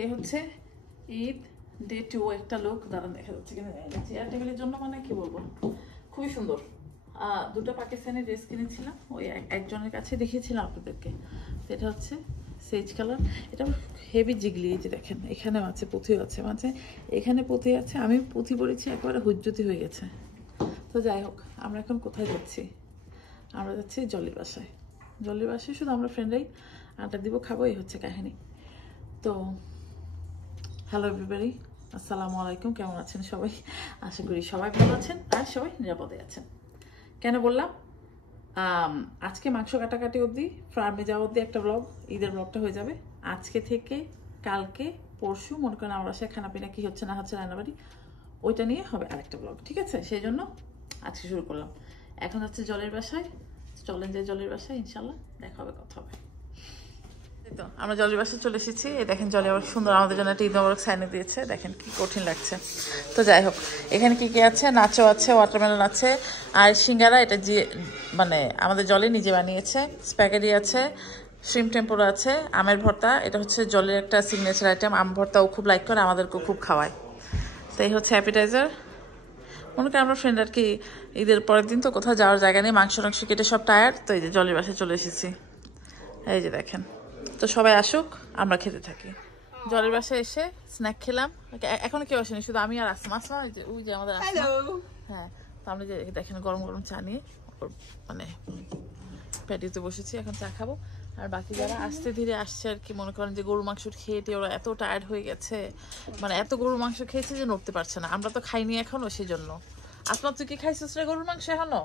এই হচ্ছে ঈদ ডে 2 একটা লুক দাঁড়ান দেখা যাচ্ছে কিনা চেয়ার টেবিলের জন্য মানে কি বলবো খুবই সুন্দর। দুটো পাকিস্তানি ড্রেস কিনেছিলাম ওই একজনের কাছে দেখিয়েছিলাম আপনাদেরকে। তো এটা হচ্ছে সেজ কালার, এটা হেভি জিগলি। এই যে দেখেন এখানেও আছে পুঁথিও আছে, মাঝে এখানে পুঁথি আছে। আমি পুঁথি পরেছি একেবারে হুজ্জতি হয়ে গেছে। তো যাই হোক আমরা এখন কোথায় যাচ্ছি? আমরা যাচ্ছি জলির বাসায়। জলির বাসায় শুধু আমরা ফ্রেন্ডরাই আড্ডা দিব, খাবো, এই হচ্ছে কাহিনী। তো হ্যালো এভরিবডি, আসসালামু আলাইকুম। কেমন আছেন সবাই? আশা করি সবাই ভালো আছেন আর সবাই নিরাপদে আছেন। কেন বললাম আজকে মাংস কাটাকাটি অবধি, ফার্মে যাওয়া অবধি একটা ব্লগ, ঈদের ব্লগটা হয়ে যাবে। আজকে থেকে কালকে পরশু মনে করেন আমার বাসায় খানাপিনা কি হচ্ছে না হচ্ছে রান্নাবাড়ি, ওইটা নিয়ে হবে আরেকটা ব্লগ, ঠিক আছে? সেই জন্য আজকে শুরু করলাম। এখন হচ্ছে জলের বাসায়, চলেন যাই জলের বাসায়, ইনশাল্লাহ দেখা হবে, কথা হবে। তো আমরা জলের বাসায় চলে এসেছি। এই দেখেন জলে আবার সুন্দর আমাদের জন্য একটা ঈদ মোবারক সাইনে দিয়েছে, দেখেন কি কঠিন লাগছে। তো যাই হোক এখানে কি কি আছে, নাচো আছে, ওয়াটারমেলন আছে, আর সিঙ্গারা এটা যে মানে আমাদের জলে নিজে বানিয়েছে, স্প্যাগেটি আছে, শ্রিম্প টেম্পোরা আছে, আমের ভর্তা, এটা হচ্ছে জলের একটা সিগনেচার আইটেম। আম ভর্তা ও খুব লাইক করে, আমাদেরকেও খুব খাওয়ায়। তো এই হচ্ছে অ্যাপিটাইজার। মনে করি আমরা ফ্রেন্ড আর কি ঈদের পরের দিন তো কোথাও যাওয়ার জায়গা নেই, মাংস টাংস কেটে সব টায়ার্ড, তো এই যে জলের বাসায় চলে এসেছি। এই যে দেখেন, তো সবাই আসুক আমরা খেতে থাকি। জলের বাসায় এসে স্ন্যাক খেলাম। এখন কেউ আসেনি, শুধু আমি আর আসমা। আসমা ওই যে আমাদের আসমা, হ্যাঁ। তো আমরা যে দেখেন গরম গরম চা নিয়ে মানে প্যাটিতে বসেছি, এখন চা খাবো। আর বাকি যারা আস্তে ধীরে আসছে আর কি, মনে করেন যে গরুর মাংস খেয়ে ওরা এত টায়ার্ড হয়ে গেছে, মানে এত গরুর মাংস খেয়েছে যে নড়তে পারছে না। আমরা তো খাইনি এখনো, সেই জন্য। আপনার তুই কি খাইছিস রে গরুর মাংস? এখনো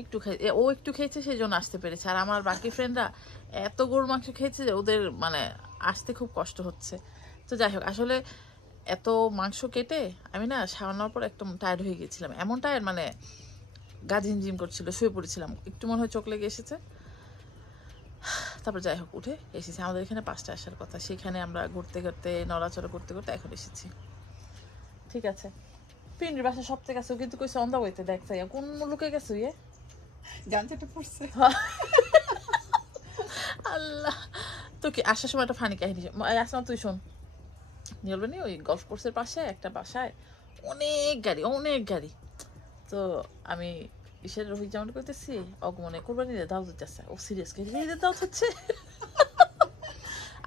একটু খাই, ও একটু খেয়েছে সেই জন্য আসতে পেরেছে। আর আমার বাকি ফ্রেন্ডরা এত গরুর মাংস খেয়েছে যে ওদের মানে আসতে খুব কষ্ট হচ্ছে। তো যাই হোক, আসলে এত মাংস কেটে আমি না সারানোর পর একদম টায়ার্ড হয়ে গেছিলাম, এমন টায়ার্ড মানে গা ঝিমঝিম করছিল, শুয়ে পড়েছিলাম, একটু মনে হয় চোখ লেগে এসেছে। তারপর যাই হোক উঠে এসেছি। আমাদের এখানে 5টায় আসার কথা, সেখানে আমরা ঘুরতে ঘুরতে নড়াচড়া করতে করতে এখন এসেছি, ঠিক আছে? পিন্ডির বাসা সব থেকে আছে, কিন্তু কইছে অন্ধা বইতে দেখতে কোন লোকে গেছে ইয়ে জানতে তো পড়ছে। আল্লাহ, তো কি আসার সময় একটা ফানি কাহিনী আসলাম, তুই শোন। নিয়ে ওই গল্ফ কোর্সের পাশে একটা বাসায় অনেক গাড়ি। তো আমি ইসের রোহিত যেমন করতেছি, অগমনে কোরবানি দাও দিতেছে, ও সিরিয়াসলি ঈদের দাও হচ্ছে।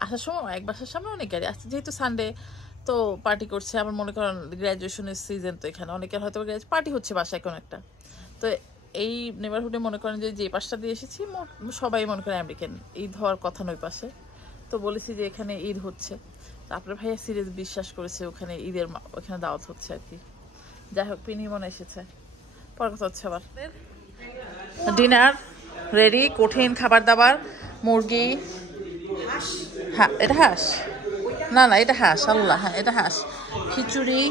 আসার সময় এক বাসার সামনে অনেক গাড়ি আসছে, যেহেতু সানডে তো পার্টি করছে। আবার মনে করেন গ্র্যাজুয়েশনের সিজন, তো এখানে অনেকের হয়তো পার্টি হচ্ছে বাসায় কোনো একটা। তো এই নেবারহুডে মনে করেন যে পাশটা দিয়ে এসেছি সবাই মনে করেন আমেরিকান, ঈদ হওয়ার কথা নয় পাশে। তো বলেছি যে এখানে ঈদ হচ্ছে, তারপরে ভাইয়া সিরিয়াস বিশ্বাস করেছে ওখানে ঈদের ওখানে দাওয়াত হচ্ছে আর কি। যাই হোক পিনি মনে এসেছে, পর কথা হচ্ছে। আবার ডিনার রেডি, কঠিন খাবার দাবার, মুরগি, হ্যাঁ এটা হাঁস, না এটা হাঁস, আল্লাহ হ্যাঁ এটা হাঁস, খিচুড়ি,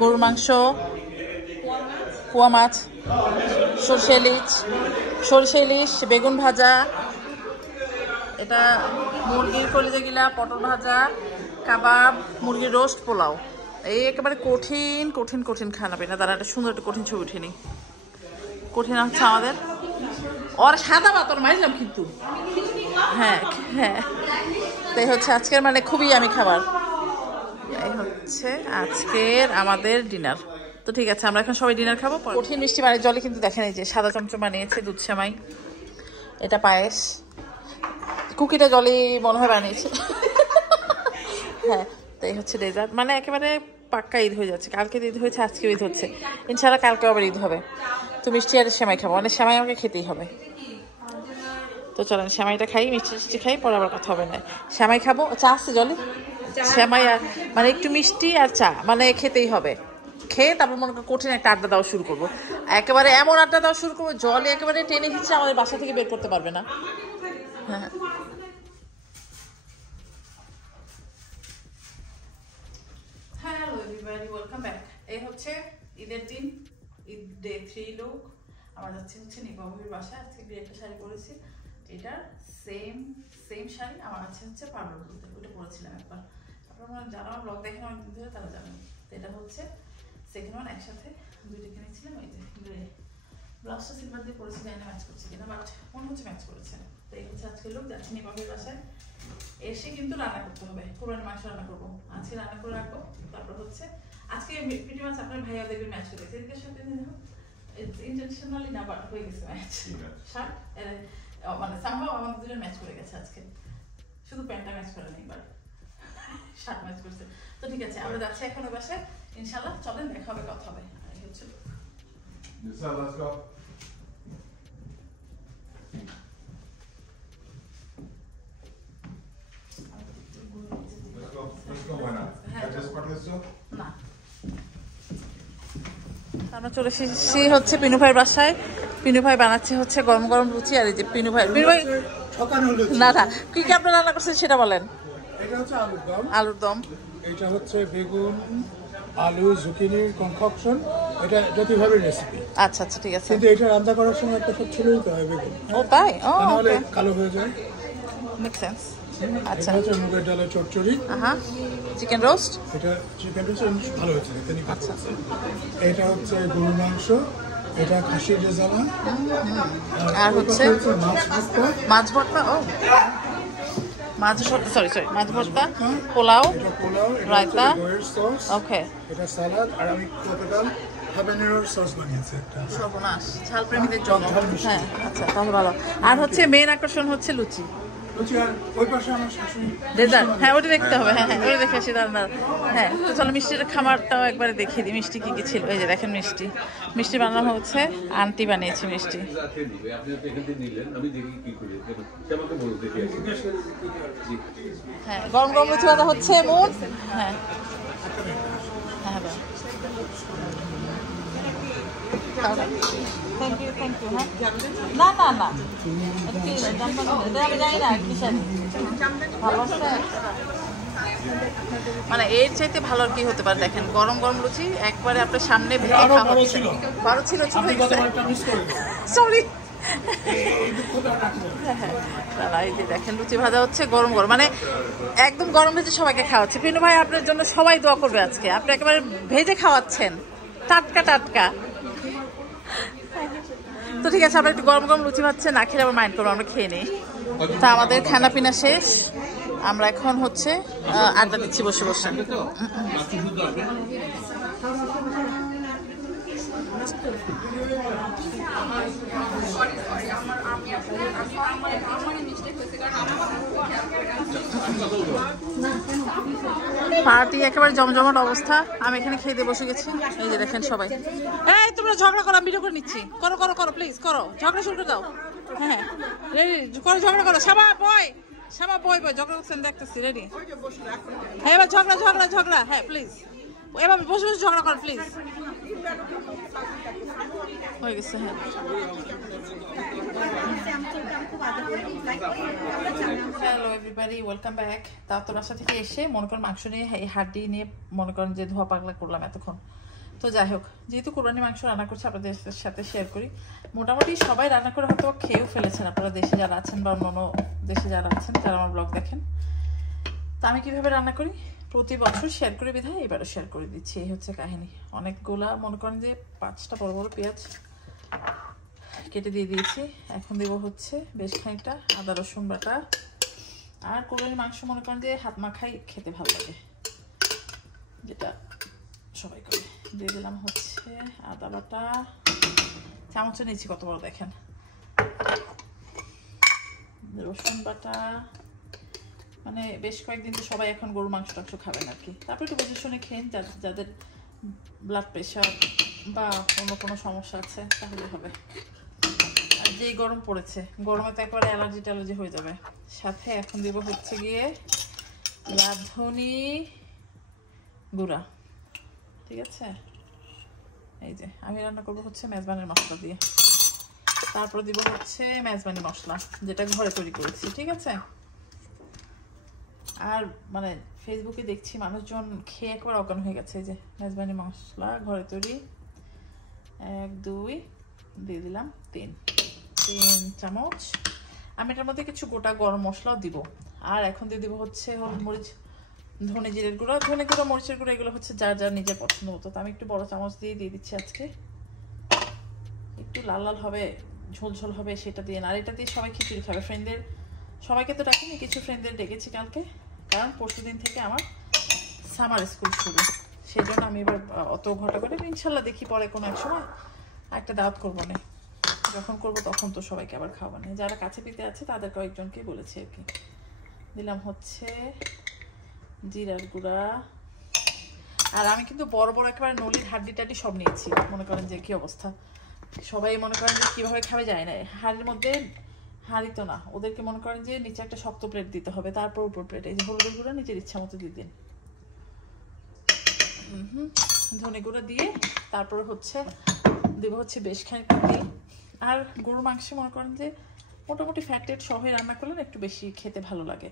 গরুর মাংস, পোয়া মাছ, সরষে ইলিশ, বেগুন ভাজা, এটা মুরগির কলিজা গিলা, পটল ভাজা, কাবাব, মুরগির রোস্ট, পোলাও। এই একেবারে কঠিন খানা পিনা। তারা একটা সুন্দর একটা কঠিন ছবি উঠেনি। কঠিন হচ্ছে আমাদের ওর সাদা পাতর মাইলাম কিন্তু, হ্যাঁ। তাই হচ্ছে আজকের মানে খুবই আমি খাবার, এই হচ্ছে আজকের আমাদের ডিনার। তো ঠিক আছে, আমরা এখন সবাই ডিনার খাবো। কঠিন মিষ্টি মানে জলে কিন্তু দেখেন এই যে সাদা চমচম বানিয়েছে, দুধ সেমাই, এটা পায়েস, কুকিটা জলে মনে হয় বানিয়েছে। হ্যাঁ, তো এই হচ্ছে ডেজার্ট, মানে একেবারে পাক্কা ঈদ হয়ে যাচ্ছে। কালকে ঈদ হয়েছে, আজকে ঈদ হচ্ছে, ইনশাল্লাহ কালকে আবার ঈদ হবে। তো মিষ্টি আর সেমাই খাবো, মানে সেমাই আমাকে খেতেই হবে। তো চলেন সেমাইটা খাই, মিষ্টি খাই, পরে আবার কথা হবে না। সেমাই খাবো, চা আছে জলে, সেমাই আর মানে একটু মিষ্টি আর চা মানে খেতেই হবে। খেয়ে তারপর মনে করি কঠিন একটা আড্ডা দেওয়া শুরু করবো, একেবারে এমন আড্ডা দেওয়া শুরু করবো জলে একেবারে টেনে হিচড়ে আমাদের বাসা থেকে বের করতে পারবে না। হ্যাঁ হ্যালো এভরিবডি, ওয়েলকাম ব্যাক। এই হচ্ছে ঈদের দিন, ঈদ ডে 3 লোক। আমার হচ্ছে নিবাবুর বাসায়। আজকে একটা শাড়ি পরেছি, এটার সেম শাড়ি আমার হচ্ছে পার্লার বলতে, ওটা পরেছিলাম একবার। আপনারা যারা আমার ব্লগ দেখেন অনেকদিন ধরে তারা জানেন। তো এটা হচ্ছে সেকেন্ড ওয়ান, একসাথে দুইটা কিনেছিলাম। এই যে গ্রে ব্লাউজটা সিলভার দিয়ে পরেছি, জানি ম্যাচ করছে কিনা, বাট মনে হচ্ছে ম্যাচ করেছে। তো এই হচ্ছে আজকে লোক, যাচ্ছি নিবাবুর বাসায়। এসে কিন্তু রান্না করতে হবে, কোরবানি মাংস রান্না করবো, আজকে রান্না করে রাখবো। তারপর হচ্ছে আজকে প্রিটি মাছ আপনার ভাইয়া দেবীর ম্যাচ হয়ে গেছে, এদিকে সাথে ইন্টেনশনালি না, বাট হয়ে গেছে ম্যাচ। মানে সামহাও আমাদের দুজন ম্যাচ করে গেছে আজকে, শুধু প্যান্টটা ম্যাচ করে নেই, বাট শার্ট ম্যাচ করছে। তো ঠিক আছে, আমরা যাচ্ছি এখন ওই বাসায়, ইনশাল্লাহ চলেন দেখা হবে, কথা হবে। এই হচ্ছে let's go. Let's go, why not? Just part this too? না, আমরা চলে এসেছি হচ্ছে পিনু ভাইয়ের বাসায়। পিনু ভাই বানাচ্ছে হচ্ছে গরম গরম লুচি, আর এই যে পিনু ভাই না না কি কি আপনারা রান্না করছেন সেটা বলেন। এটা হচ্ছে আলুর দম। আলুর দম, এটা হচ্ছে বেগুন আলু জুকিনির কনকশন, এটা যতভাবে রেসিপি। আচ্ছা আচ্ছা ঠিক আছে। কিন্তু এটা রান্না করার সময় একটা সব ছেড়ে দিতে হয় বেগুন, ও তাই, ও নাহলে ওকে, কালো হয়ে যায়। Make sense. আচ্ছা, এটা হচ্ছে মুগের ডালের চচ্চড়ি। চিকেন রোস্ট, এটা চিকেন রোস্ট ভালো হয়েছে। আচ্ছা, এটা হচ্ছে গরুর মাংস, এটা খাসির রেজালা, আর হচ্ছে মাছ ভর্তা। মাছ ভর্তা। ও মাছ ভর্তা, সরি সরি, মাছ ভর্তা, পোলাও, এটা পোলাও, রায়তা, দইয়ের সস, ওকে, এটা সালাদ, আর আমি ক্রোকোডাইল হাবানেরো সস বানিয়েছি একটা। সর্বনাশ, ঝাল প্রেমীদের জন্য। হ্যাঁ আচ্ছা, তাহলে ভালো। আর হচ্ছে মেন আকর্ষণ হচ্ছে লুচি, লুচি। আর ওই পাশে আমার শাশুড়ি ডেজার্ট, হ্যাঁ ওটা দেখতে হবে। হ্যাঁ হ্যাঁ ওটা দেখে আসি রান্নার। হ্যাঁ তো চলো মিষ্টির খামারটাও একবারে দেখিয়ে দিই, মিষ্টি কি কি ছিল। এই যে দেখেন মিষ্টি, মিষ্টি বানানো হচ্ছে, আন্টি বানিয়েছে মিষ্টি। হ্যাঁ গরম গরম লুচি ভাজা হচ্ছে মন। হ্যাঁ হ্যাঁ থ্যাংক ইউ থ্যাংক ইউ। হ্যাঁ না না না, আমি জানি না কিসের ভালো আছে, মানে এর চাইতে ভালো আর কি হতে পারে। দেখেন গরম গরম লুচি একবারে আপনার সামনে ভেঙে খাওয়া হচ্ছে। ভালো ছিল, সরি। এই যে দেখেন লুচি ভাজা হচ্ছে গরম গরম, মানে একদম গরম ভেজে সবাইকে খাওয়াচ্ছে। পিনু ভাই আপনার জন্য সবাই দোয়া করবে আজকে, আপনি একেবারে ভেজে খাওয়াচ্ছেন, টাটকা টাটকা। তো ঠিক আছে, আমরা একটু গরম গরম লুচি ভাজছে, না খেলে আবার মাইন্ড করবো, আমরা খেয়ে নিই। তা আমাদের খানা পিনা শেষ, আমরা এখন হচ্ছে আড্ডা দিচ্ছি বসে বসে। পার্টি একেবারে জমজমাট অবস্থা, আমি এখানে খেয়ে দিয়ে বসে গেছি। এই যে দেখেন সবাই, এই তোমরা ঝগড়া করো, আমি ভিডিও করে নিচ্ছি, করো করো করো প্লিজ করো, ঝগড়া শুরু করে দাও। হ্যাঁ রেডি করো, ঝগড়া করো, সাবা বয়, সাবা বয় বয়, ঝগড়া করছেন দেখতেছি, রেডি। হ্যাঁ এবার ঝগড়া ঝগড়া ঝগড়া, হ্যাঁ প্লিজ এবার বসে বসে ঝগড়া করো প্লিজ। হয়ে গেছে। হ্যাঁ হ্যালো এভরিবডি, ওয়েলকাম ব্যাক। তা তো রাস্তা থেকে এসে মনে করেন মাংস নিয়ে এই হাড্ডি নিয়ে মনে করেন যে ধোয়া পাগলা করলাম এতক্ষণ। তো যাই হোক, যেহেতু কোরবানি মাংস রান্না করছি আপনাদের সাথে শেয়ার করি। মোটামুটি সবাই রান্না করে হয়তো খেয়েও ফেলেছেন, আপনারা দেশে যারা আছেন বা অন্য দেশে যারা আছেন যারা আমার ব্লগ দেখেন। তা আমি কীভাবে রান্না করি প্রতি বছর শেয়ার করে বিধায় এবারও শেয়ার করে দিচ্ছি। এই হচ্ছে কাহিনী। অনেকগুলা মনে করেন যে 5টা বড় বড় পেঁয়াজ কেটে দিয়ে দিয়েছি। এখন দেব হচ্ছে বেশ খানিকটা আদা রসুন বাটা। আর কোরবানির মাংস মনে করেন যে হাত মাখাই খেতে ভালো লাগে, যেটা সবাই করে। দিয়ে দিলাম হচ্ছে আদা বাটা, চামচে নিয়েছি কত বড় দেখেন। রসুন বাটা, মানে বেশ কয়েকদিন তো সবাই এখন গরুর মাংস টাংস খাবেন আর কি। তারপর একটু বুঝে শুনে খেন, যাদের ব্লাড প্রেশার বা অন্য কোনো সমস্যা আছে তাহলে হবে। আর যেই গরম পড়েছে, গরমে তো একবারে অ্যালার্জি ট্যালার্জি হয়ে যাবে। সাথে এখন দেবো হচ্ছে গিয়ে রাঁধুনি গুঁড়া, ঠিক আছে। এই যে আমি রান্না করবো হচ্ছে মেজবানের মশলা দিয়ে। তারপর দিব হচ্ছে মেজবানি মশলা, যেটা ঘরে তৈরি করেছি, ঠিক আছে। আর মানে ফেসবুকে দেখছি মানুষজন খেয়ে একবার অজ্ঞান হয়ে গেছে। এই যে মেজবানি মশলা ঘরে তৈরি, 1 2 দিয়ে দিলাম 3 চামচ। আমি এটার মধ্যে কিছু গোটা গরম মশলাও দিব। আর এখন দিয়ে দিব হচ্ছে হলুদ মরিচ, ধনে জিরের গুঁড়ো, ধনে গুঁড়ো, মরিচের গুঁড়ো, এগুলো হচ্ছে যার যার নিজের পছন্দ মতো। তো আমি একটু বড় চামচ দিয়ে দিচ্ছি আজকে। একটু লাল লাল হবে, ঝোল ঝোল হবে সেটা দিয়ে না। আর এটা দিয়ে সবাই খিচুড়ি খাবে, ফ্রেন্ডদের সবাইকে তো ডাকিনি, কিছু ফ্রেন্ডদের ডেকেছি কালকে, কারণ পরশুদিন থেকে আমার সামার স্কুল শুরু। সেই জন্য আমি এবার অত ঘটা করে ইনশাল্লাহ দেখি পরে কোনো এক সময় একটা দাওয়াত করবো না, যখন করবো তখন তো সবাইকে আবার খাওয়াবো না। যারা কাছে পিতে আছে তাদের কয়েকজনকেই বলেছি আর কি। দিলাম হচ্ছে জিরার গুঁড়া, আর আমি কিন্তু বড় বড় একেবারে নলির হাড্ডি টাড্ডি সব নিয়েছি। মনে করেন যে কি অবস্থা, সবাই মনে করেন যে কীভাবে খাবে যায় না, হাঁড়ির মধ্যে, হাঁড়ি তো না, ওদেরকে মনে করেন যে নিচে একটা শক্ত প্লেট দিতে হবে, তারপর উপর প্লেট। এই যে হলুদের গুঁড়া নিজের ইচ্ছা মতো দিয়ে দিন, ধনে গুঁড়া দিয়ে তারপরে হচ্ছে দেব হচ্ছে বেশ খানিকটা তেল। আর গরুর মাংস মনে করেন যে মোটামুটি ফ্যাটেড সহই রান্না করলেন একটু বেশি খেতে ভালো লাগে।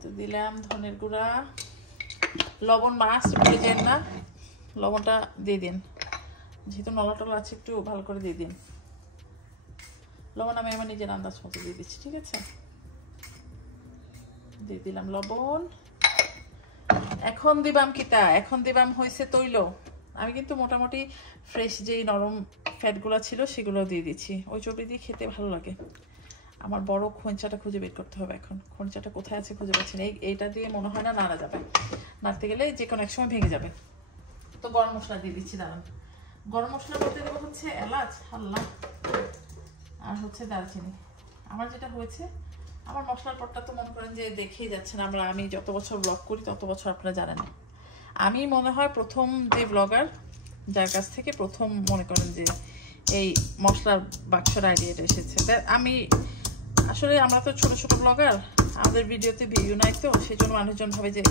তো দিলাম ধনের গুঁড়া, লবণ মাছ ভেজেন না, লবণটা দিয়ে দিন, যেহেতু নলা টলা আছে একটু ভালো করে দিয়ে দিন। লবণ আমি আমার নিজের আন্দাজ মতো দিয়ে দিচ্ছি, ঠিক আছে? দিয়ে দিলাম লবণ। এখন দিবাম কিতা, এখন দিবাম হয়েছে তৈল। আমি কিন্তু মোটামুটি ফ্রেশ যেই নরম ফ্যাটগুলো ছিল সেগুলো দিয়ে দিচ্ছি, ওই চর্বি দিয়ে খেতে ভালো লাগে। আমার বড় খোঁচাটা খুঁজে বের করতে হবে এখন, খোঁচাটা কোথায় আছে খুঁজে পাচ্ছি না। এইটা দিয়ে মনে হয় না নাড়া যাবে, নাড়তে গেলে যে কোনো এক সময় ভেঙে যাবে। তো গরম মশলা দিয়ে দিচ্ছি, দাঁড়ান। গরম মশলা করতে দেবো হচ্ছে এলাচ, হাল্লা, আর হচ্ছে দারচিনি। আমার যেটা হয়েছে, আমার মশলার পটটা তো মনে করেন যে দেখেই যাচ্ছেন, আমি যত বছর ব্লগ করি তত বছর আপনারা জানেন। আমি মনে হয় প্রথম যে ব্লগার যার কাছ থেকে প্রথম মনে করেন যে এই মশলার বাক্সর আইডিয়াটা এসেছে। আমি আসলে, আমরা তো ছোট ছোট ব্লগার, আমাদের ভিডিওতে ভিউ নাই, তো সেই জন্য মানুষজন ভাবে যে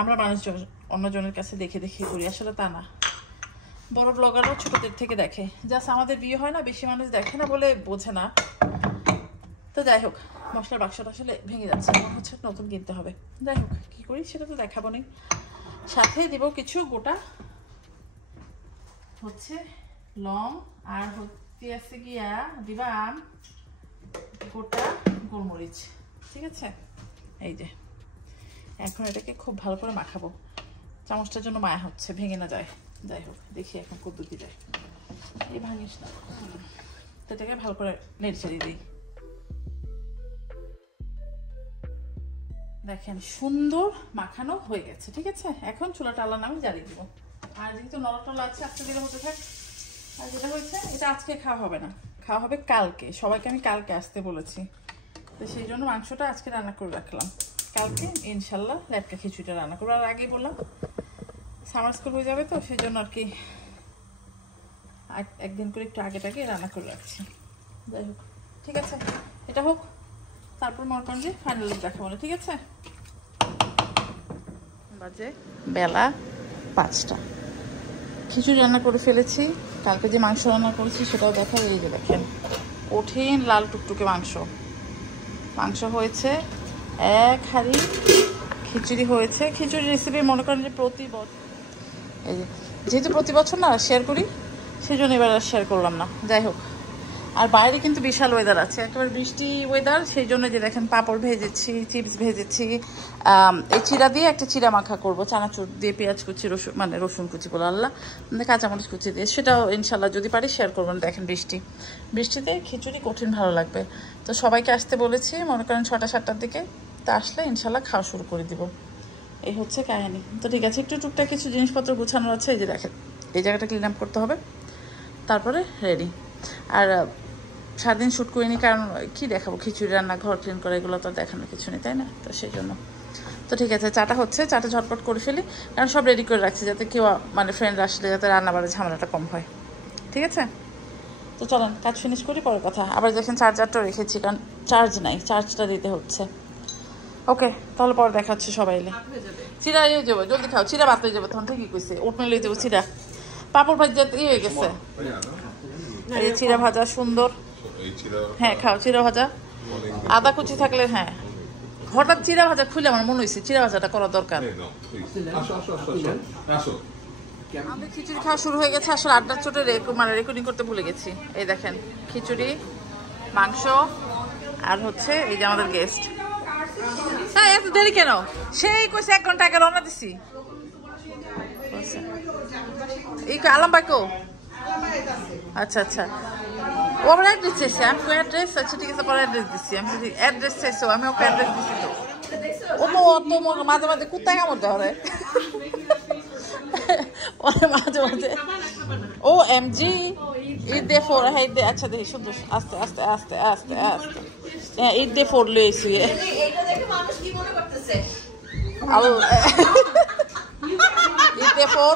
আমরা মানুষজন অন্যজনের কাছে দেখে দেখে করি, আসলে তা না। বড় ব্লগারও ছোটদের থেকে দেখে, জাস্ট আমাদের ভিউ হয় না, বেশি মানুষ দেখে না বলে বোঝে না। তো যাই হোক, মশলার বাক্সটা আসলে ভেঙে যাচ্ছে, মনে হচ্ছে নতুন কিনতে হবে। যাই হোক, কী করি সেটা তো দেখাবো না। সাথে দিব কিছু গোটা হচ্ছে লং, আর হচ্ছে আছে গিয়া দিবাম গোটা গোলমরিচ, ঠিক আছে? এই যে এখন এটাকে খুব ভালো করে মাখাবো, চামচটার জন্য মায়া হচ্ছে, ভেঙে না যায়। যাই হোক, দেখি এখন পদ্ধতি যায়, এই ভাঙিস না, তো এটাকে ভালো করে নেড়ে চেড়ে দিই। দেখেন সুন্দর মাখানো হয়ে গেছে, ঠিক আছে? এখন চুলাটা আল্লাহ নামে জ্বালিয়ে দিব। আর যেহেতু নরটলা আছে আজকে দিলে হতে থাক। আর যেটা হয়েছে, এটা আজকে খাওয়া হবে না, খাওয়া হবে কালকে। সবাইকে আমি কালকে আসতে বলেছি, তো সেই জন্য মাংসটা আজকে রান্না করে রাখলাম, কালকে ইনশাল্লাহ ল্যাটকা খিচুড়িটা রান্না করবো। আর আগেই বললাম সামার স্কুল হয়ে যাবে, তো সেই জন্য আর কি একদিন করে একটু আগে রান্না করে রাখছি। যাই হোক, ঠিক আছে, এটা হোক, তারপর মনে করেন যে ফাইনাল দেখাবো না, ঠিক আছে? বাজে বেলা 5টা, খিচুড়ি রান্না করে ফেলেছি। কালকে যে মাংস রান্না করেছি সেটাও দেখা। এই যে দেখেন কঠিন লাল টুকটুকে মাংস হয়েছে, 1 হাঁড়ি খিচুড়ি হয়েছে। খিচুড়ি রেসিপি মনে করেন যে প্রতি বছর, এই যেহেতু প্রতি বছর না শেয়ার করি, সেই জন্য এবার আর শেয়ার করলাম না। যাই হোক, আর বাইরে কিন্তু বিশাল ওয়েদার আছে, একেবারে বৃষ্টি ওয়েদার, সেই জন্য যে দেখেন পাঁপড় ভেজেছি, চিপস ভেজেছি। এই চিড়া দিয়ে একটা চিড়া মাখা করবো, চানাচুর দিয়ে, পেঁয়াজ কুচি, রসুন কুচি বলে আল্লাহ, কাঁচামরিচ কুচি দিয়ে, সেটাও ইনশাল্লাহ যদি পারি শেয়ার করবেন। দেখেন বৃষ্টিতে খিচুড়ি কঠিন ভালো লাগবে। তো সবাইকে আসতে বলেছি মনে করেন 6টা-7টার দিকে, তা আসলে ইনশাল্লাহ খাওয়া শুরু করে দিব। এই হচ্ছে কাহিনী। তো ঠিক আছে, একটু টুকটাক কিছু জিনিসপত্র গুছানো আছে। এই যে দেখেন, এই জায়গাটা ক্লিন আপ করতে হবে, তারপরে রেডি। আর সারাদিন শ্যুট করিনি, কারণ কি দেখাবো, খিচুড়ি রান্না, ঘর ক্লিন করা, এগুলো তো দেখানোর কিছু নেই, তাই না? তো সেই জন্য। তো ঠিক আছে, চাটা হচ্ছে, চাটা ঝটপট করে ফেলি, কারণ সব রেডি করে রাখছি যাতে কেউ মানে ফ্রেন্ড আসলে যাতে রান্না বাড়ার ঝামেলাটা কম হয়, ঠিক আছে? তো চলেন কাজ ফিনিশ করি, পরে কথা। আবার দেখেন চার্জারটাও রেখেছি, কারণ চার্জ নাই, চার্জটা দিতে হচ্ছে। ওকে, তাহলে পরে দেখা হচ্ছে সবাই এলে। চিরা ইয়ে যাবো, জলদি খাও, চিরা ভাত হয়ে যাবো, তখন ঠিকই কইছে, ওটমেল হয়ে যাবো, চিরা পাপড় ভাজি ইয়ে হয়ে গেছে। এই চিরা ভাজা সুন্দর, হ্যাঁ খাও চিরা ভাজা, আদা কুচি থাকলে। হ্যাঁ, হঠাৎ চিরা ভাজা খুলে আমার মনে হয়েছে চিরা ভাজাটা করা দরকার। আমাদের খিচুড়ি খাওয়া শুরু হয়ে গেছে। আসলে আড্ডার চোটে রেকর্ডিং করতে ভুলে গেছি। এই দেখেন খিচুড়ি, মাংস, আর হচ্ছে এই যে আমাদের গেস্ট। হ্যাঁ, এত দেরি কেন? সেই কইছে 1 ঘন্টা আগে রওনা দিছি। এই আলম ভাই কো? আচ্ছা আচ্ছা, ও আমার অ্যাড্রেস চাইছে, আমি অ্যাড্রেস, আচ্ছা ঠিক আছে পরে অ্যাড্রেস দিচ্ছি, আমি অ্যাড্রেস চাইছো, আমি ওকে অ্যাড্রেস দিচ্ছি। তো ও তো মাঝে মাঝে কুত্তায় কামড় দেওয়া মাঝে মাঝে ও এমজি ঈদ দে ফোর, হ্যাঁ ঈদ দে, আচ্ছা দেখি সুন্দর, আস্তে আস্তে আস্তে আস্তে আস্তে, হ্যাঁ ঈদ দে ফোর লইছি ঈদ দে ফোর,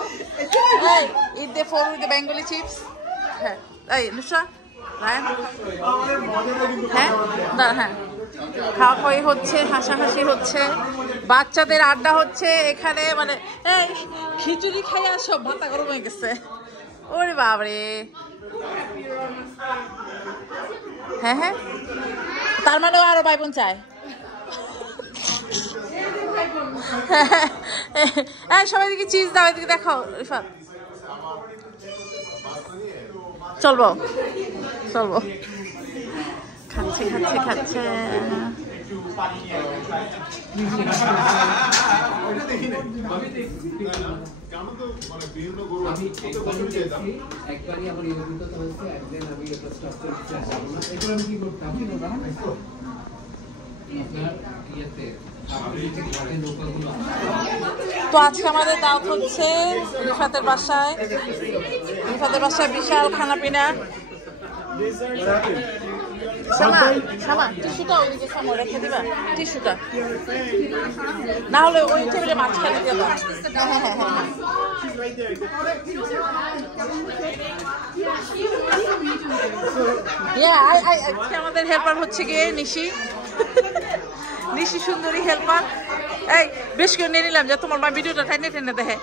এই ঈদ দে ফোর উইথ বেঙ্গলি চিপস। হ্যাঁ এই নুসরা হ্যাঁ না হ্যাঁ, খাওয়া খাওয়াই হচ্ছে, হাসাহাসি হচ্ছে, বাচ্চাদের আড্ডা হচ্ছে এখানে, মানে এই খিচুড়ি খাইয়া সব ভাতা গরম হয়ে গেছে। ওরে বাবরে, হ্যাঁ হ্যাঁ তার মানে আরো ভাই বোন চায়। হ্যাঁ সবাই দিকে চিজ দাও, এদিকে দেখো রিফাত, চলবো চলবো, খাচ্ছে খাচ্ছে খাচ্ছে। তো আজকে আমাদের দাওয়াত হচ্ছে রিফাতের বাসায়, রিফাতের বাসায় বিশাল খানা পিনা। শ্যামা শ্যামা টিস্যুটা ওইদিকে সামনে রেখে দিবা, টিস্যুটা না হলে ওই টেবিলে মাঝখানে দিয়ে দাও। হ্যাঁ হ্যাঁ হ্যাঁ হ্যাঁ, আজকে আমাদের হেল্পার হচ্ছে গিয়ে নিশি, নিশি সুন্দরী হেল্পার। এই বেশ করে নিয়ে নিলাম যে তোমার মা ভিডিওটা টেনে টেনে দেখে।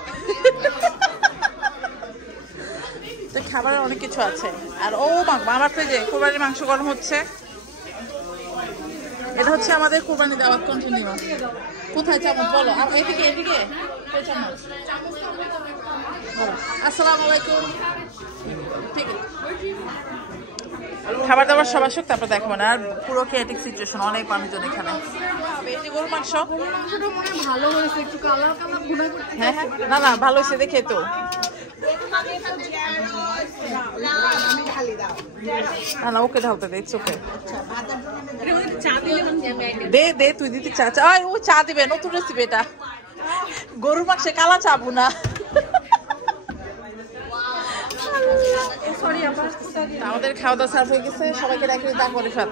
তো খাবারের অনেক কিছু আছে, আর ও আমার তো যে কোরবানির মাংস গরম হচ্ছে, এটা হচ্ছে আমাদের কোরবানি দাওয়াত কন্টিনিউ। কোথায় চামচ বলো, এদিকে এদিকে চামচ। আসসালামু আলাইকুম, ঠিক আছে খাবার দাবার সব আসুক তারপর দেখাবো না। আর পুরো কেয়াটিক সিচুয়েশন, অনেক মানুষজন এখানে। গরুর মাংস হ্যাঁ হ্যাঁ না না ভালো হয়েছে দেখে তো, না না ওকে ঢালতে দে, ওকে দে দে, তুই দিতে চা, ও চা দিবে, নতুন রেসিপি এটা, গরুর মাংসে কালা চা বুনা। আমাদের খাওয়া দাওয়া সার্ভ হয়ে গেছে, সবাইকে দেখে তা করে ফেল।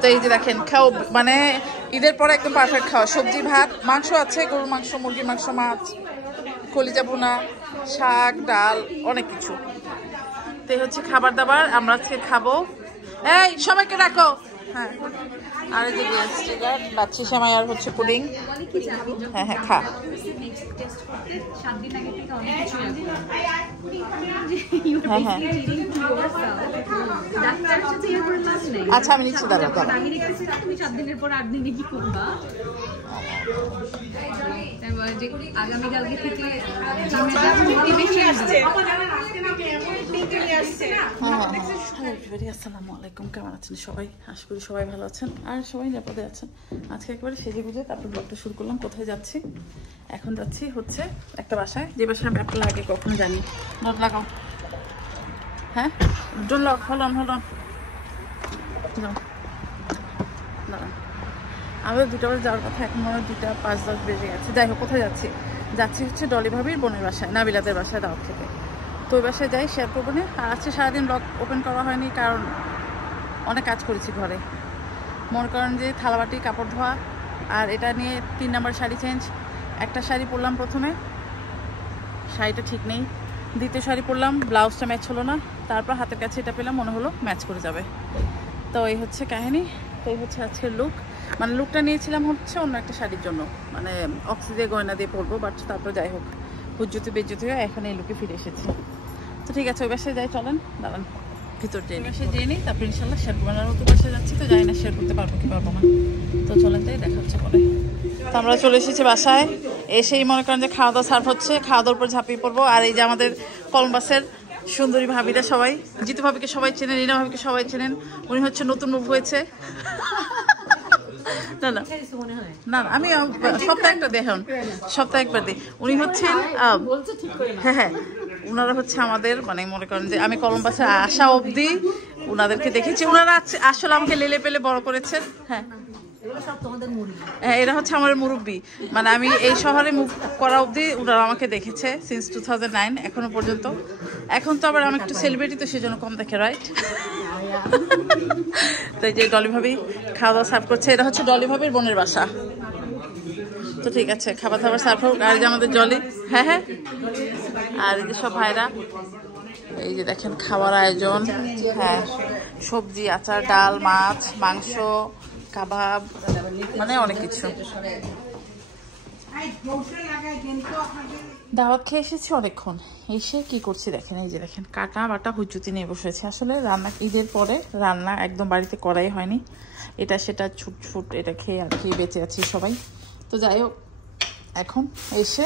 তো এই যে দেখেন খাও, মানে ঈদের পরে একদম পারফেক্ট খাওয়া, সবজি ভাত, মাংস আছে, গরুর মাংস, মুরগির মাংস, মাছ, কলিজা ভুনা, শাক, ডাল, অনেক কিছু। তো এই হচ্ছে খাবার দাবার আমরা আজকে খাবো। এই সবাইকে ডাকো। হ্যাঁ আর এই যে গেস্ট লাচ্ছি সেমাই আর হচ্ছে পুডিং। হ্যাঁ হ্যাঁ খা। হ্যাঁ হ্যাঁ আচ্ছা আমি নিচ্ছি, দাঁড়া দাঁড়া। আগামীকালকে থেকে আসসালামু আলাইকুম, কেমন আছেন সবাই? আশা করি সবাই ভালো আছেন আর সবাই নিরাপদে আছেন। আজকে একেবারে সেজে গুজে তারপর ব্লগটা শুরু করলাম। কোথায় যাচ্ছি? এখন যাচ্ছি হচ্ছে একটা বাসায়, যে বাসায় আমি আপনার আগে কখনো জানি। নট লাগাও, হ্যাঁ ডোন্ট লক, হোল্ড অন দাঁড়ান। আমাদের 2টা বাজে যাওয়ার কথা, এখন মনে হয় 2টা 5-10 বেজে গেছে। যাই হোক কোথায় যাচ্ছি? যাচ্ছি হচ্ছে ডলি ভাবির বোনের বাসায়, নাবিলাদের বাসায় দাওয়াত থেকে। তো ওই বাসায় যাই, শেয়ার করবো না। আর আজকে সারাদিন ব্লগ ওপেন করা হয়নি, কারণ অনেক কাজ করেছি ঘরে। মনে করেন যে থালাবাটি, কাপড় ধোয়া, আর এটা নিয়ে 3 নাম্বার শাড়ি চেঞ্জ। একটা শাড়ি পরলাম প্রথমে, শাড়িটা ঠিক নেই। দ্বিতীয় শাড়ি পরলাম, ব্লাউজটা ম্যাচ হলো না। তারপর হাতের কাছে এটা পেলাম, মনে হলো ম্যাচ করে যাবে। তো এই হচ্ছে কাহিনী। তো এই হচ্ছে আজকের লুক। মানে লুকটা নিয়েছিলাম হচ্ছে অন্য একটা শাড়ির জন্য, মানে অক্সি দিয়ে গয়না দিয়ে পরবো, বাট তারপর যাই হোক হুজ্জুতি বেজ্জুতি হয়ে এখন এই লুকে ফিরে এসেছি। তো ঠিক আছে ওই বাসায় যাই, চলেন দাঁড়ান ভিতর যেয়ে বাসায় যেয়ে নিই, তারপর ইনশাল্লাহ শেয়ার করবো। আর নতুন বাসায় যাচ্ছি তো জানি না শেয়ার করতে পারবো কি পারবো না। তো চলেন যাই, দেখা হচ্ছে পরে। তো আমরা চলে এসেছি বাসায়, এসেই মনে করেন যে খাওয়া দাওয়া সার্ভ হচ্ছে, খাওয়া দাওয়ার পর ঝাঁপিয়ে পড়বো। আর এই যে আমাদের কলম্বাসের সুন্দরী ভাবিরা সবাই, জিতু ভাবিকে সবাই চেনেন, রিনা ভাবিকে সবাই চেনেন। উনি হচ্ছে নতুন মুভ হয়েছে। না না না আমি সপ্তাহে একটা দেখুন, সপ্তাহে একবার দিই। উনি হচ্ছেন হ্যাঁ হ্যাঁ ওনারা হচ্ছে আমাদের, মানে মনে করেন যে আমি কলম্বাসে আসা অবধি ওনাদেরকে দেখেছি, ওনারা আসলে আমাকে লেলে পেলে বড় করেছেন। হ্যাঁ হ্যাঁ, এরা হচ্ছে আমার মুরব্বী, মানে আমি এই শহরে মুভ করা অবধি ওনারা আমাকে দেখেছে সিন্স 2009 এখনো পর্যন্ত। এখন তো আবার আমি একটু সেলিব্রিটি, তো সেজন্য কম দেখে, রাইট? তো এই যে ডলি ভাবি খাওয়া দাওয়া সার্ভ করছে, এটা হচ্ছে ডলি ভাবির বোনের বাসা। তো ঠিক আছে, খাবার দাবার সার্ভ হোক। আর এই যে আমাদের জলি, হ্যাঁ হ্যাঁ, আর এই যে সব ভাইরা, এই যে দেখেন খাবার আয়োজন, হ্যাঁ সবজি, আচার, ডাল, মাছ, মাংস, কাবাব, মানে অনেক কিছু। দাওয়াত খেয়ে এসেছি অনেকক্ষণ, এসে কি করছি দেখেন, এই যে দেখেন কাটা বাটা হুজ্জুতি নিয়ে বসেছে। আসলে রান্না ঈদের পরে রান্না একদম বাড়িতে করাই হয়নি, এটা সেটা ছুট ছুট এটা খেয়ে আর কি বেঁচে আছি সবাই। তো যাই হোক, এখন এসে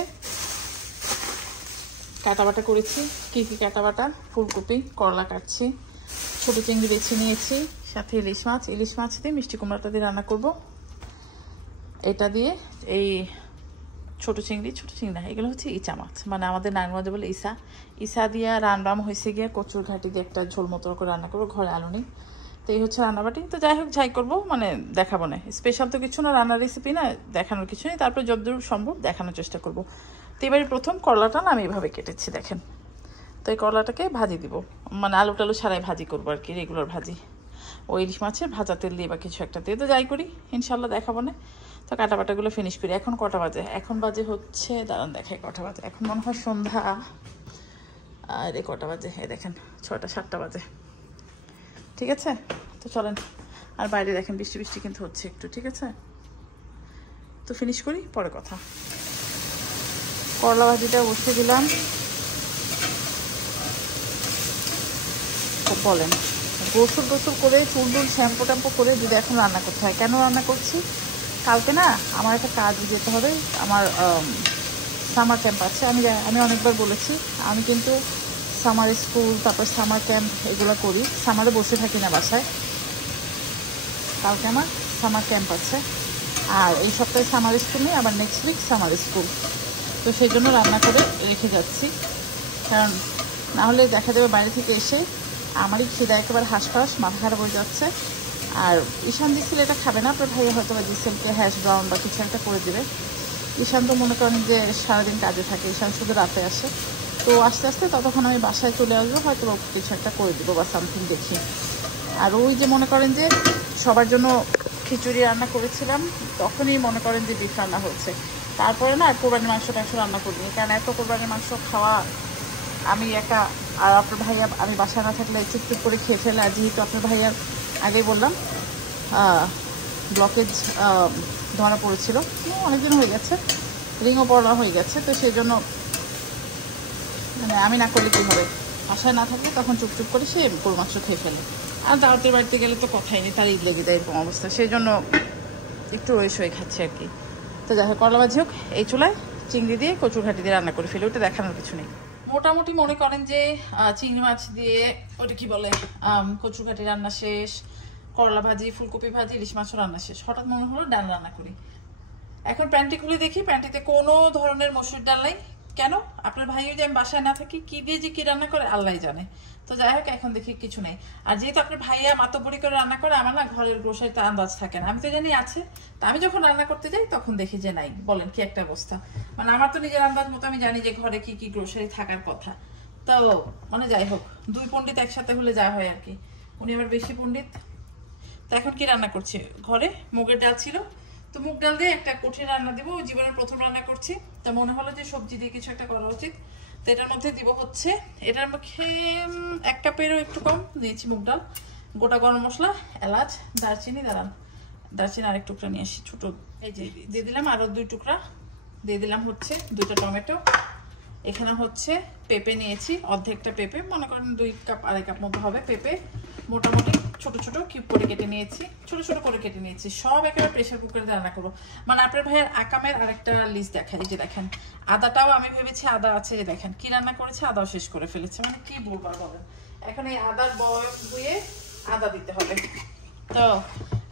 কাটাবাটা করেছি। কি কি কাটাবাটা? ফুলকপি, করলা কাটছি, ছোট চিংড়ি বেছে নিয়েছি, সাথে ইলিশ মাছ দিয়ে মিষ্টি কুমড়াটা দিয়ে রান্না করব। এটা দিয়ে এই ছোট চিংড়ি না, এগুলো হচ্ছে ইচা মাছ, মানে আমাদের নারায়ণগঞ্জে বলে ইসা দিয়ে রান্নাম হয়েছে গিয়ে কচুর ঘাটি দিয়ে একটা ঝোল মতো করে রান্না করবো, ঘরে আলু নেই। তো এই হচ্ছে রান্নাবাটি। তো যাই হোক, যাই করবো, মানে দেখাবো না, স্পেশাল তো কিছু না, রান্নার রেসিপি না, দেখানোর কিছু নেই। তারপরে যতদূর সম্ভব দেখানোর চেষ্টা করবো। তো এবারে প্রথম করলাটা না আমি এভাবে কেটেছি দেখেন। তো এই করলাটাকে ভাজি দিব, মানে আলু টালু ছাড়াই ভাজি করবো আর কি, রেগুলার ভাজি, ওই ইলিশ মাছের ভাজা তেল দিয়ে বা কিছু একটা দিয়ে। তো যাই করি, ইনশাল্লাহ দেখাবো না। তো কাটাবাটাগুলো ফিনিশ করি। এখন কটা বাজে? এখন বাজে হচ্ছে, দাঁড়ান দেখাই কটা বাজে, এখন মনে হয় সন্ধ্যা, আর এই কটা বাজে, এই দেখেন 6টা 7টা বাজে। ঠিক আছে, তো চলেন। আর বাইরে দেখেন বৃষ্টি কিন্তু হচ্ছে একটু, ঠিক আছে? তো ফিনিশ করি, পরে কথা। করলা ভাজিটা বসে দিলাম। বলেন, গোসল করে চুল শ্যাম্পু ট্যাম্পু করে যদি এখন রান্না করতে হয়, কেন রান্না করছি? কালকে না আমার একটা কাজে যেতে হবে, আমার সামার ক্যাম্প আছে। আমি অনেকবার বলেছি, আমি কিন্তু সামার স্কুল, তারপর সামার ক্যাম্প এগুলো করি, সামারে বসে থাকি না বাসায়। কালকে আমার সামার ক্যাম্প আছে, আর এই সপ্তাহে সামার স্কুল নেই, আবার নেক্সট উইক সামার স্কুল। তো সেই জন্য রান্না করে রেখে যাচ্ছি, কারণ না হলে দেখা যাবে বাইরে থেকে এসে আমারই খিদা একেবারে হাঁস মাথা খারাপ হয়ে যাচ্ছে। আর ঈশান দিছিল এটা খাবে না, আপনার ভাইয়া হয়তো বা জিসেলকে হ্যাশ ব্রাউন বা কিছু একটা করে দেবে। ঈশান তো মনে করেন যে সারাদিন কাজে থাকে, ঈশান শুধু রাতে আসে। তো আস্তে আস্তে ততক্ষণ আমি বাসায় চলে আসবো, হয়তো কিছু একটা করে দেবো বা সামথিং দেখি। আর ওই যে মনে করেন যে সবার জন্য খিচুড়ি রান্না করেছিলাম, তখনই মনে করেন যে বিফ রান্না হচ্ছে। তারপরে না কোরবানির মাংস রান্না করিনি, কারণ এত কোরবানির মাংস খাওয়া আমি একা, আর আপনার ভাইয়া আমি বাসা না থাকলে চুপচুপ করে খেয়ে ফেলে। আর যেহেতু আপনার ভাইয়ার আগেই বললাম ব্লকেজ ধরা পড়েছিল, অনেকদিন হয়ে গেছে, রিংও পড়া হয়ে গেছে। তো সেই জন্য মানে আমি না করলে কী হবে, বাসায় না থাকলে তখন চুপচুপ করে সে গরু মাংস খেয়ে ফেলে। আর দাওয়াতের বাড়িতে গেলে তো কথাই নেই, তার ঈদ লেগে যায় এরকম অবস্থা, সেই জন্য একটু ওই সই খাচ্ছে আর কি। তো যাই হোক, করলা ভাজি হোক, এই চুলায় চিংড়ি দিয়ে কচুর ঘাটি দিয়ে রান্না করে ফেলে, ওটা দেখানোর কিছু নেই। মোটামুটি মনে করেন যে চিংড়ি মাছ দিয়ে ওটা কি বলে কচুর ঘাটি রান্না শেষ, করলা ভাজি, ফুলকপি ভাজি, ইলিশ মাছও রান্না শেষ। হঠাৎ মনে হলো ডাল রান্না করি। এখন প্যান্টি খুলে দেখি, প্যান্টিতে কোনো ধরনের মসুর ডাল নাই। কেন? আপনার ভাইও যে আমি বাসায় না থাকি, কি দিয়ে যে কি রান্না করে আল্লাহ জানে। তো যাই হোক, এখন দেখি কিছু নেই। আর যেহেতু আপনার ভাইয়া মাতব্বরি করে রান্না করে, আমার না ঘরের গ্রোসারিতে আন্দাজ থাকে না, আমি তো জানি আছে। তা আমি যখন রান্না করতে যাই তখন দেখি যে নাই। বলেন কি একটা অবস্থা, মানে আমার তো নিজের আন্দাজ মতো আমি জানি যে ঘরে কি কি গ্রোসারি থাকার কথা। তো মানে যাই হোক, দুই পণ্ডিত একসাথে হলে যা হয় আর কি, উনি আবার বেশি পণ্ডিত। তো এখন কি রান্না করছি, ঘরে মুগের ডাল ছিল, তো মুগ ডাল দিয়ে একটা কঠিন রান্না দিব, জীবনের প্রথম রান্না করছি। তা মনে হলো যে সবজি দিয়ে কিছু একটা করা উচিত। তো এটার মধ্যে দিব হচ্ছে, এটার মুখে 1 কাপেরও একটু কম দিয়েছি মুগ ডাল, গোটা গরম মশলা, এলাচ, দারচিনি, দারচিনি আরেক টুকরা নিয়ে আসি ছোট, এই যে দিয়ে দিলাম আরো 2 টুকরা, দিয়ে দিলাম হচ্ছে 2টা টমেটো। এখানে হচ্ছে পেঁপে নিয়েছি, অর্ধেকটা পেঁপে, মনে করেন 2 কাপ 2.5 কাপ মতো হবে পেঁপে, মোটামুটি ছোট ছোট কিউব করে কেটে নিয়েছি, ছোট করে কেটে নিয়েছি। সব একেবারে প্রেসার কুকারে রান্না করবো। মানে আপনার ভাইয়ের আকামের আরেকটা লিস্ট দেখাই, যে দেখেন আদাটাও আমি ভেবেছি আদা আছে, যে দেখেন কি রান্না করেছে, আদাও শেষ করে ফেলেছে, মানে কি বলবো বলেন। এখন এই আদার বয়স ধুয়ে আদা দিতে হবে। তো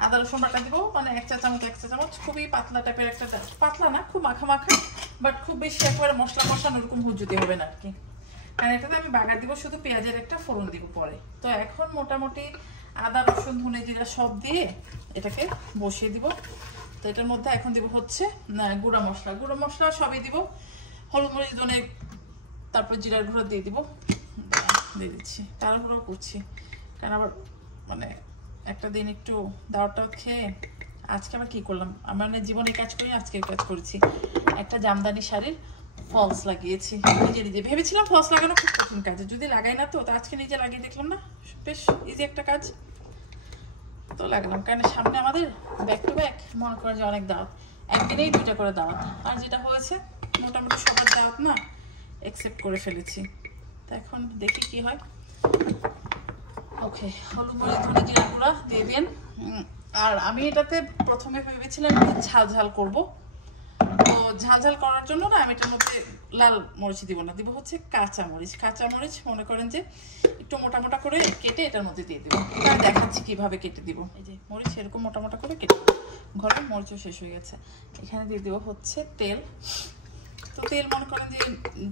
আদা রসুন বাটা দিব, মানে 1 চা চামচ, খুবই পাতলা টাইপের একটা, পাতলা না খুব মাখা, বাট খুব বেশি একেবারে মশলা মশানো ওরকম হুজুতি হবে না আর কি। কারণ এটাতে আমি বাগার দিব, শুধু পেঁয়াজের একটা ফোড়ন দিব পরে। তো এখন মোটামুটি আদা রসুন ধনে জিরা সব দিয়ে এটাকে বসিয়ে দিব। তো এটার মধ্যে এখন দিব হচ্ছে গুঁড়া মশলা সবই দিব, হলুদ মরিচ ধনে, তারপর জিরার গুঁড়ো দিয়ে দিব, দিয়ে দিচ্ছি। তাড়াহুড়ো করছি কারণ আবার মানে একটা দিন একটু দাওয়াটা খেয়ে আজকে আবার কি করলাম, আমার জীবনে কাজ করি, আজকে কাজ করেছি। একটা জামদানি শাড়ির ফলস লাগিয়েছি নিজে ভেবেছিলাম ফলস লাগানো খুব কঠিন কাজ, যদি লাগাই না তো আজকে নিজে লাগিয়ে দেখলাম না বেশ ইজি একটা কাজ, তো লাগলাম। কারণ সামনে আমাদের ব্যাক টু ব্যাক মনে করেন যে অনেক দাওয়াত, একদিনেই 2টা করে দাওয়াত, আর যেটা হয়েছে মোটামুটি সবার দাওয়াত না অ্যাকসেপ্ট করে ফেলেছি। তো এখন দেখি কি হয়। ওকে, হলুদ মরিচ ধনে জিরা গুঁড়া দিয়ে দিন। আর আমি এটাতে প্রথমে ভেবেছিলাম ঝাল করব, তো ঝাল করার জন্য না আমি এটার মধ্যে লাল মরিচ দিব না, দিব হচ্ছে কাঁচা মরিচ মনে করেন যে একটু মোটা করে কেটে এটার মধ্যে দিয়ে দেবো। তাই দেখাচ্ছি কিভাবে কেটে দিব। এই যে মরিচ এরকম মোটা করে কেটে, ঘরে মরিচও শেষ হয়ে গেছে। এখানে দিয়ে দেবো হচ্ছে তেল। তো তেল মনে করেন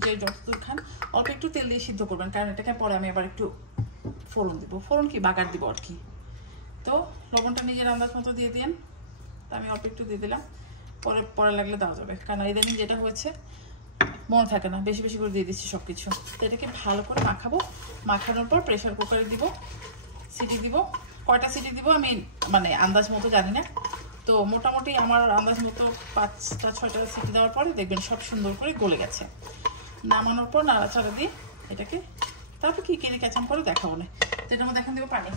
যে যতদূর খান অল্প একটু তেল দিয়ে সিদ্ধ করবেন, কারণ এটাকে পরে আমি আবার একটু ফোড়ন দিব, ফোড়ন কি বাগার দিব আর কি। তো লবণটা নিজের আন্দাজ মতো দিয়ে দিন, তো আমি অল্প একটু দিয়ে দিলাম, পরে লাগলে দেওয়া যাবে, কারণ ইদানিং যেটা হয়েছে মনে থাকে না, বেশি করে দিয়ে দিচ্ছি সব কিছু। তো এটাকে ভালো করে মাখাবো, মাখানোর পর প্রেশার কুকারে দিব, সিটি দিব। কয়টা সিটি দিব আমি মানে আন্দাজ মতো জানি না, তো মোটামুটি আমার আন্দাজ মতো 5টা 6টা সিটি দেওয়ার পরে দেখবেন সব সুন্দর করে গলে গেছে। নামানোর পর নাড়াচাড়া দিয়ে এটাকে তারপর কি কিনে ক্যাচাম করে দেখাবো না। তো এটার মধ্যে এখন দেবো পানি,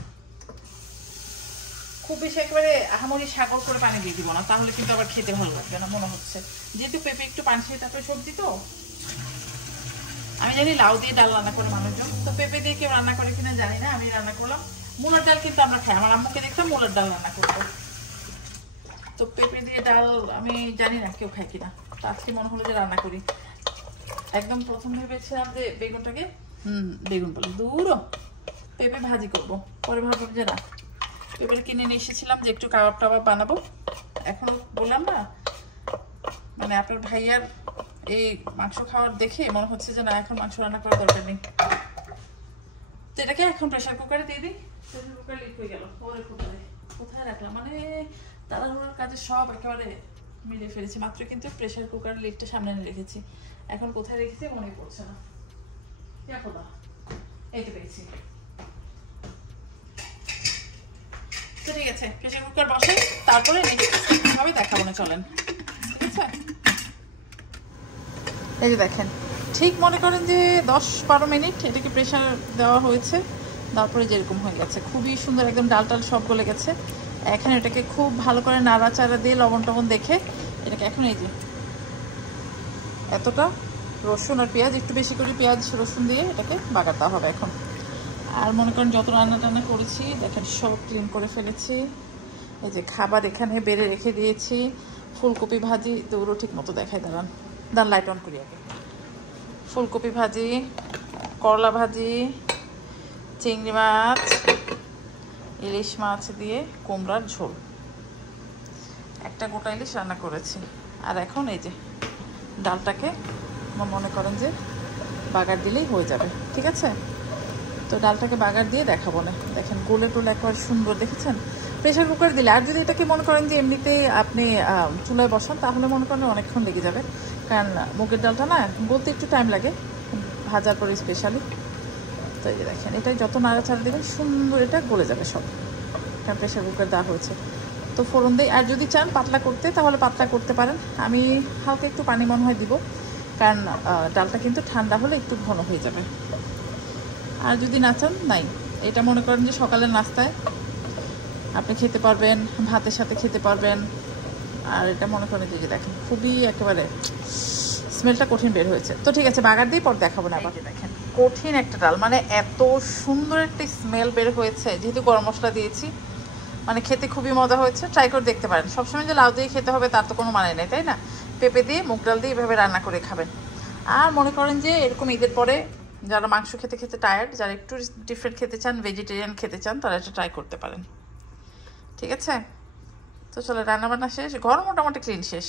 খুব বেশি একেবারে আহামরি সাগর করে পানি দিয়ে দিব না, তাহলে কিন্তু আবার খেতে ভালো লাগবে না মনে হচ্ছে, যেহেতু পেঁপে একটু পানসে টাইপের সবজি। তো আমি জানি লাউ দিয়ে ডাল রান্না করে মানুষজন, তো পেঁপে দিয়ে কেউ রান্না করে কিনা জানি না, আমি রান্না করলাম। মুলার ডাল কিন্তু আমরা খাই, আমার আম্মুকে দেখতাম মুলার ডাল রান্না করবো, তো পেঁপে দিয়ে ডাল আমি জানি না কেউ খায় কিনা, তো আজকে মনে হলো যে রান্না করি। একদম প্রথম ভেবেছিলাম যে বেগুনটাকে বেগুন বলে দূরও পেঁপে ভাজি করব, পরে ভাবলাম যে না, পেঁপে কিনে নিয়ে এসেছিলাম যে একটু কাবাব টাবাব বানাবো। এখন বললাম না মানে আপনার ভাইয়ার এই মাংস খাওয়ার দেখে মনে হচ্ছে যে না এখন মাংস রান্না করার দরকার নেই, তো এটাকে এখন প্রেশার কুকারে দিয়ে দিই। প্রেশার কুকার লিক হয়ে গেল, ওরে কোথায় রাখলাম, মানে তাড়াহুড়োর কাজে সব একেবারে মিলে ফেলেছি। মাত্র কিন্তু প্রেশার কুকার লিডটা সামনে এনে রেখেছি, এখন কোথায় রেখেছি মনে পড়ছে না। দেখো দা, এই তো পেয়েছি। তো ঠিক আছে, প্রেশার কুকার বসে তারপরে ভাবে দেখাবো না, চলেন। ঠিক আছে, এই যে দেখেন ঠিক মনে করেন যে 10-12 মিনিট এটাকে প্রেশার দেওয়া হয়েছে, তারপরে যেরকম হয়ে গেছে খুবই সুন্দর, একদম ডাল সব গলে গেছে। এখন এটাকে খুব ভালো করে নাড়াচাড়া দিয়ে লবণ টবণ দেখে এটাকে এখন এই যে এতটা রসুন আর পেঁয়াজ, একটু বেশি করে পেঁয়াজ রসুন দিয়ে এটাকে বাগার দেওয়া হবে এখন। আর মনে করেন যত রান্না করেছি দেখেন সব ক্লিন করে ফেলেছি। এই যে খাবার এখানে বেড়ে রেখে দিয়েছি, ফুলকপি ভাজি, দৌড়ো ঠিক মতো দেখাই, দাঁড়ান লাইট অন করি আগে। ফুলকপি ভাজি, করলা ভাজি, চিংড়ি মাছ, ইলিশ মাছ দিয়ে কুমড়ার ঝোল, একটা গোটা ইলিশ রান্না করেছি। আর এখন এই যে ডালটাকে মনে করেন যে বাগার দিলেই হয়ে যাবে। ঠিক আছে, তো ডালটাকে বাগার দিয়ে দেখাবো না, দেখেন গোলে টোলে একেবারে সুন্দর, দেখেছেন প্রেশার কুকার দিলে। আর যদি এটাকে মনে করেন যে এমনিতেই আপনি চুলায় বসান তাহলে মনে করেন অনেকক্ষণ লেগে যাবে, কারণ মুগের ডালটা না বলতে একটু টাইম লাগে ভাজার পরে স্পেশালি। তো এই যে দেখেন এটাই যত নাড়াচাড়া দেবেন সুন্দর এটা গলে যাবে সব, কারণ প্রেশার কুকার দেওয়া হয়েছে। তো ফোড়ন দিই, আর যদি চান পাতলা করতে তাহলে পাতলা করতে পারেন, আমি হালকা একটু পানি মনে হয় দিব, কারণ ডালটা কিন্তু ঠান্ডা হলে একটু ঘন হয়ে যাবে। আর যদি না চান নাই, এটা মনে করেন যে সকালের নাস্তায় আপনি খেতে পারবেন, ভাতের সাথে খেতে পারবেন। আর এটা মনে করেন যে দেখেন খুবই একেবারে স্মেলটা কঠিন বের হয়েছে। তো ঠিক আছে, বাগার দিয়ে পর দেখাবো না। আবার দেখেন কঠিন একটা ডাল, মানে এত সুন্দর একটা স্মেল বের হয়েছে, যেহেতু গরম মশলা দিয়েছি, মানে খেতে খুবই মজা হয়েছে। ট্রাই করে দেখতে পারেন। সবসময় যে লাউ দিয়ে খেতে হবে তার তো কোনো মানে নেই, তাই না? পেঁপে দিয়ে মুগ ডাল দিয়ে এভাবে রান্না করে খাবেন। আর মনে করেন যে এরকম ঈদের পরে যারা মাংস খেতে টায়ার্ড, যারা একটু ডিফারেন্ট খেতে চান, ভেজিটেরিয়ান খেতে চান, তারা এটা ট্রাই করতে পারেন। ঠিক আছে, তো চলো রান্নাবান্না শেষ, ঘর মোটামুটি ক্লিন শেষ।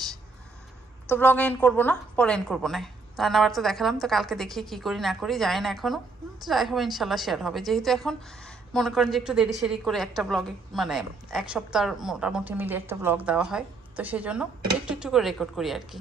তো ব্লগ এন্ড করবো না, পরে এন্ড করবো না, রান্নাবার তো দেখালাম, তো কালকে দেখি কি করি না করি জানি না এখনও, যাই হবে ইনশাল্লাহ শেয়ার হবে। যেহেতু এখন মনে করেন যে একটু দেরি সেরি করে একটা ব্লগে মানে এক সপ্তাহ মোটামুটি মিলিয়ে একটা ব্লগ দেওয়া হয়, তো সেই জন্য একটু একটু করে রেকর্ড করি আর কি।